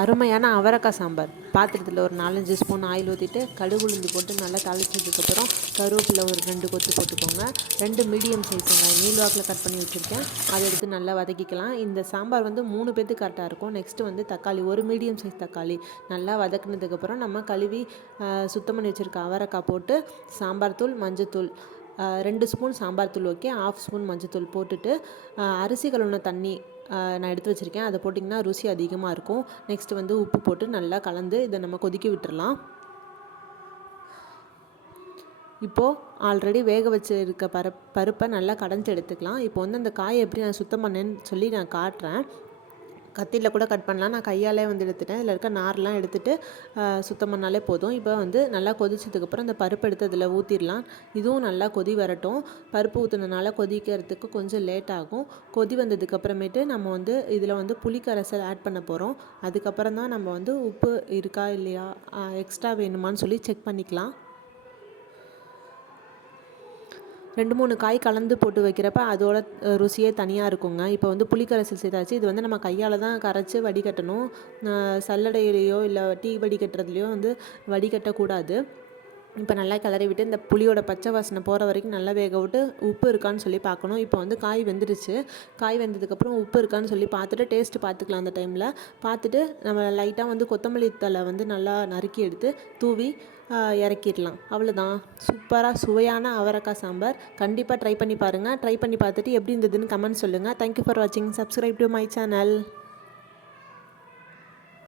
அருமையான அவரைக்காய் சாம்பார். பாத்திரத்தில் ஒரு 4-5 ஸ்பூன் ஆயில் ஊற்றிட்டு கடுகு உளுந்து போட்டு நல்லா தாளிச்சதுக்கப்புறம் கருவேப்பிலை ஒரு 2 கொத்து போட்டுக்கோங்க. 2 மீடியம் சைஸ் வெங்காயம் நீள்வாக்கில் கட் பண்ணி வச்சுருக்கேன், அதை எடுத்து நல்லா வதக்கிக்கலாம். இந்த சாம்பார் வந்து 3 பேருக்கு கரெக்டாக இருக்கும். நெக்ஸ்ட்டு வந்து தக்காளி, ஒரு மீடியம் சைஸ் தக்காளி நல்லா வதக்குனதுக்கப்புறம் நம்ம கழுவி சுத்தம் பண்ணி வச்சுருக்க அவரைக்காய் போட்டு சாம்பார் தூள், மஞ்சத்தூள் 2 ஸ்பூன் சாம்பார் தூள் ஓகே, 1/2 ஸ்பூன் மஞ்சத்தூள் போட்டுட்டு அரிசி கழுவுன தண்ணி நான் எடுத்து வச்சுருக்கேன், அதை போட்டிங்கன்னா ருசி அதிகமாக இருக்கும். நெக்ஸ்ட்டு வந்து உப்பு போட்டு நல்லா கலந்து இதை நம்ம கொதிக்க விட்டுறலாம். இப்போது ஆல்ரெடி வேக வச்சு இருக்க பருப்பை நல்லா கடைஞ்சி எடுத்துக்கலாம். இப்போ வந்து அந்த காயை எப்படி நான் சுத்தம் பண்ணேன்னு சொல்லி நான் காட்டுறேன். கத்தியில் கூட கட் பண்ணலாம், நான் கையாலே வந்து எடுத்துட்டேன். இதில் இருக்க நார்லாம் எடுத்துகிட்டு சுத்தம் பண்ணாலே போதும். இப்போ வந்து நல்லா கொதிச்சதுக்கப்புறம் இந்த பருப்பு எடுத்து அதில் ஊற்றிடலாம். இதுவும் நல்லா கொதி வரட்டும். பருப்பு ஊற்றுனதுனால கொதிக்கிறதுக்கு கொஞ்சம் லேட் ஆகும். கொதி வந்ததுக்கப்புறமேட்டு நம்ம வந்து இதில் வந்து புளி கரைசல் ஆட் பண்ண போகிறோம். அதுக்கப்புறம் தான் நம்ம வந்து உப்பு இருக்கா இல்லையா, எக்ஸ்ட்ரா வேணுமான்னு சொல்லி செக் பண்ணிக்கலாம். 2-3 காய் கலந்து போட்டு வைக்கிறப்ப அதோட ருசியே தனியாக இருக்குங்க. இப்போ வந்து புளிக்கரைசல் சேர்த்தாச்சு. இது வந்து நம்ம கையால் தான் கரைச்சி வடிகட்டணும். சல்லடையிலையோ இல்லை டீ வடிகட்டுறதுலையோ வந்து வடிகட்டக்கூடாது. இப்போ நல்லா கிளறி விட்டு இந்த புளியோட பச்சை வாசனை போகிற வரைக்கும் நல்லா வேக விட்டு உப்பு இருக்கான்னு சொல்லி பார்க்கணும். இப்போ வந்து காய் வெந்துடுச்சு. காய் வெந்ததுக்கப்புறம் உப்பு இருக்கான்னு சொல்லி பார்த்துட்டு டேஸ்ட்டு பார்த்துக்கலாம். அந்த டைமில் பார்த்துட்டு நம்ம லைட்டாக வந்து கொத்தமல்லி தழை வந்து நல்லா நறுக்கி எடுத்து தூவி இறக்கிடலாம். அவ்வளோதான், சூப்பராக சுவையான அவரைக்காய் சாம்பார். கண்டிப்பாக ட்ரை பண்ணி பாருங்கள். ட்ரை பண்ணி பார்த்துட்டு எப்படி இருந்ததுன்னு கமெண்ட் சொல்லுங்கள். தேங்க்யூ ஃபார் வாட்சிங். Subscribe to my channel.